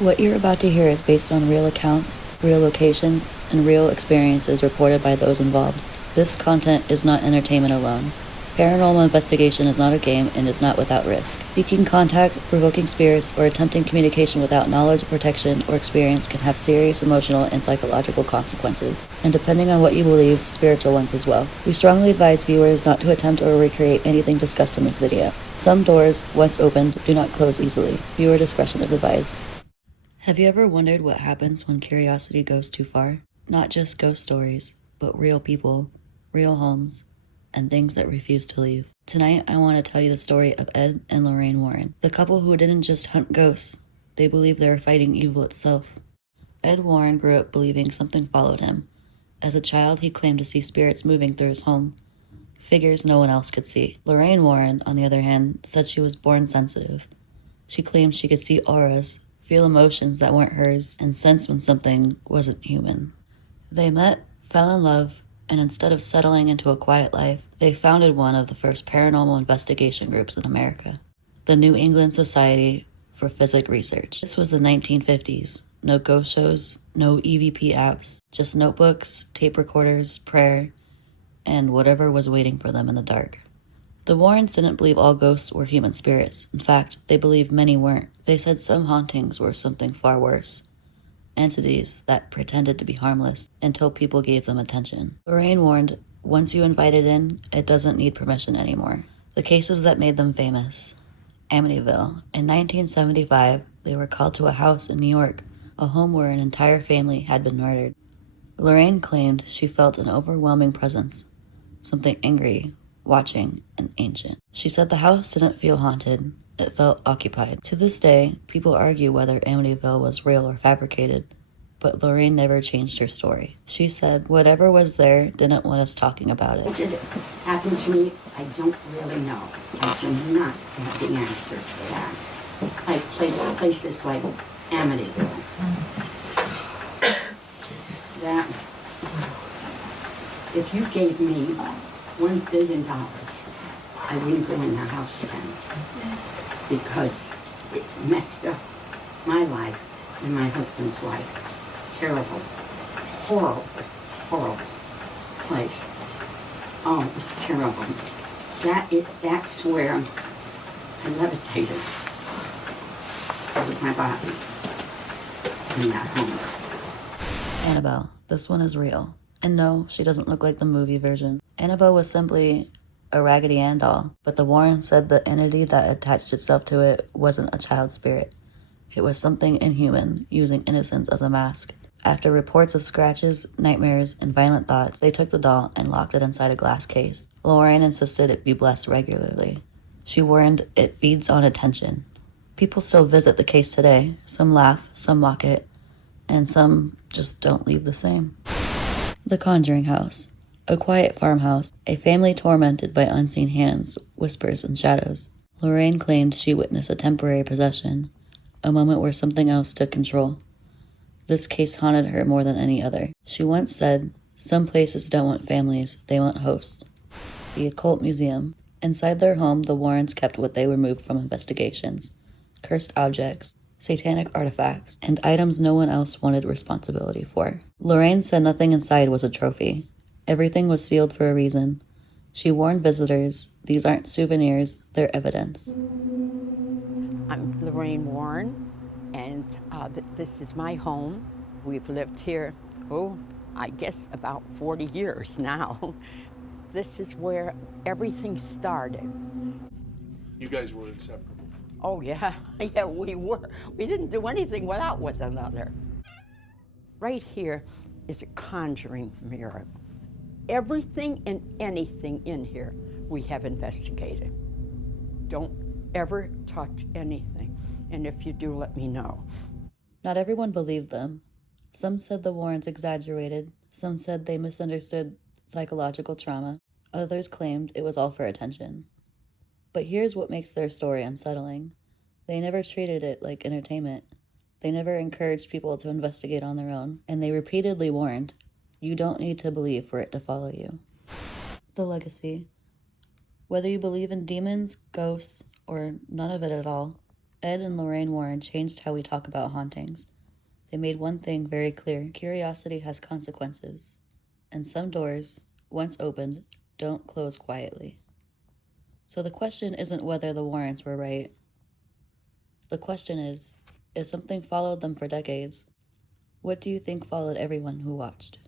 What you're about to hear is based on real accounts, real locations, and real experiences reported by those involved. This content is not entertainment alone. Paranormal investigation is not a game and is not without risk. Seeking contact, provoking spirits, or attempting communication without knowledge, protection, or experience can have serious emotional and psychological consequences, and depending on what you believe, spiritual ones as well. We strongly advise viewers not to attempt or recreate anything discussed in this video. Some doors, once opened, do not close easily. Viewer discretion is advised. Have you ever wondered what happens when curiosity goes too far? Not just ghost stories, but real people, real homes, and things that refuse to leave. Tonight, I want to tell you the story of Ed and Lorraine Warren, the couple who didn't just hunt ghosts, they believed they were fighting evil itself. Ed Warren grew up believing something followed him. As a child, he claimed to see spirits moving through his home, figures no one else could see. Lorraine Warren, on the other hand, said she was born sensitive. She claimed she could see auras, feel emotions that weren't hers, and sense when something wasn't human. They met, fell in love, and instead of settling into a quiet life, they founded one of the first paranormal investigation groups in America, the New England Society for Physic Research. This was the 1950s. No ghost shows, no EVP apps, just notebooks, tape recorders, prayer, and whatever was waiting for them in the dark. The Warrens didn't believe all ghosts were human spirits. In fact, they believed many weren't. They said some hauntings were something far worse. Entities that pretended to be harmless until people gave them attention. Lorraine warned, once you invite it in, it doesn't need permission anymore. The cases that made them famous. Amityville. In 1975, they were called to a house in New York, a home where an entire family had been murdered. Lorraine claimed she felt an overwhelming presence, something angry, watching, and ancient. She said the house didn't feel haunted. It felt occupied. To this day, people argue whether Amityville was real or fabricated, but Lorraine never changed her story. She said whatever was there didn't want us talking about it. What did happen to me? I don't really know. I do not have the answers for that. I played places like Amityville. That, if you gave me $1 billion, I wouldn't go in that house again. Because it messed up my life and my husband's life. Terrible, horrible, horrible place. Oh, it was terrible. That's where I levitated with my body in that home. Annabelle. This one is real. And no, she doesn't look like the movie version. Annabelle was simply a Raggedy Ann doll, but the Warrens said the entity that attached itself to it wasn't a child spirit. It was something inhuman, using innocence as a mask. After reports of scratches, nightmares, and violent thoughts, they took the doll and locked it inside a glass case. Lorraine insisted it be blessed regularly. She warned it feeds on attention. People still visit the case today. Some laugh, some mock it, and some just don't leave the same. The Conjuring House. A quiet farmhouse, a family tormented by unseen hands, whispers, and shadows. Lorraine claimed she witnessed a temporary possession, a moment where something else took control. This case haunted her more than any other. She once said, "Some places don't want families, they want hosts." The Occult Museum. Inside their home, the Warrens kept what they removed from investigations: cursed objects, satanic artifacts, and items no one else wanted responsibility for. Lorraine said nothing inside was a trophy. Everything was sealed for a reason. She warned visitors, these aren't souvenirs, they're evidence. I'm Lorraine Warren, and this is my home. We've lived here, I guess about 40 years now. This is where everything started. You guys were inseparable. Oh yeah, yeah, we were. We didn't do anything without one another. Right here is a conjuring mirror. Everything and anything in here we have investigated. Don't ever touch anything, and if you do, let me know. Not everyone believed them. Some said the Warrens exaggerated, some said they misunderstood psychological trauma, others claimed it was all for attention. But here's what makes their story unsettling. They never treated it like entertainment. They never encouraged people to investigate on their own, and they repeatedly warned, you don't need to believe for it to follow you. The legacy. Whether you believe in demons, ghosts, or none of it at all, Ed and Lorraine Warren changed how we talk about hauntings. They made one thing very clear: curiosity has consequences, and some doors, once opened, don't close quietly. So the question isn't whether the Warrens were right. The question is, if something followed them for decades, what do you think followed everyone who watched?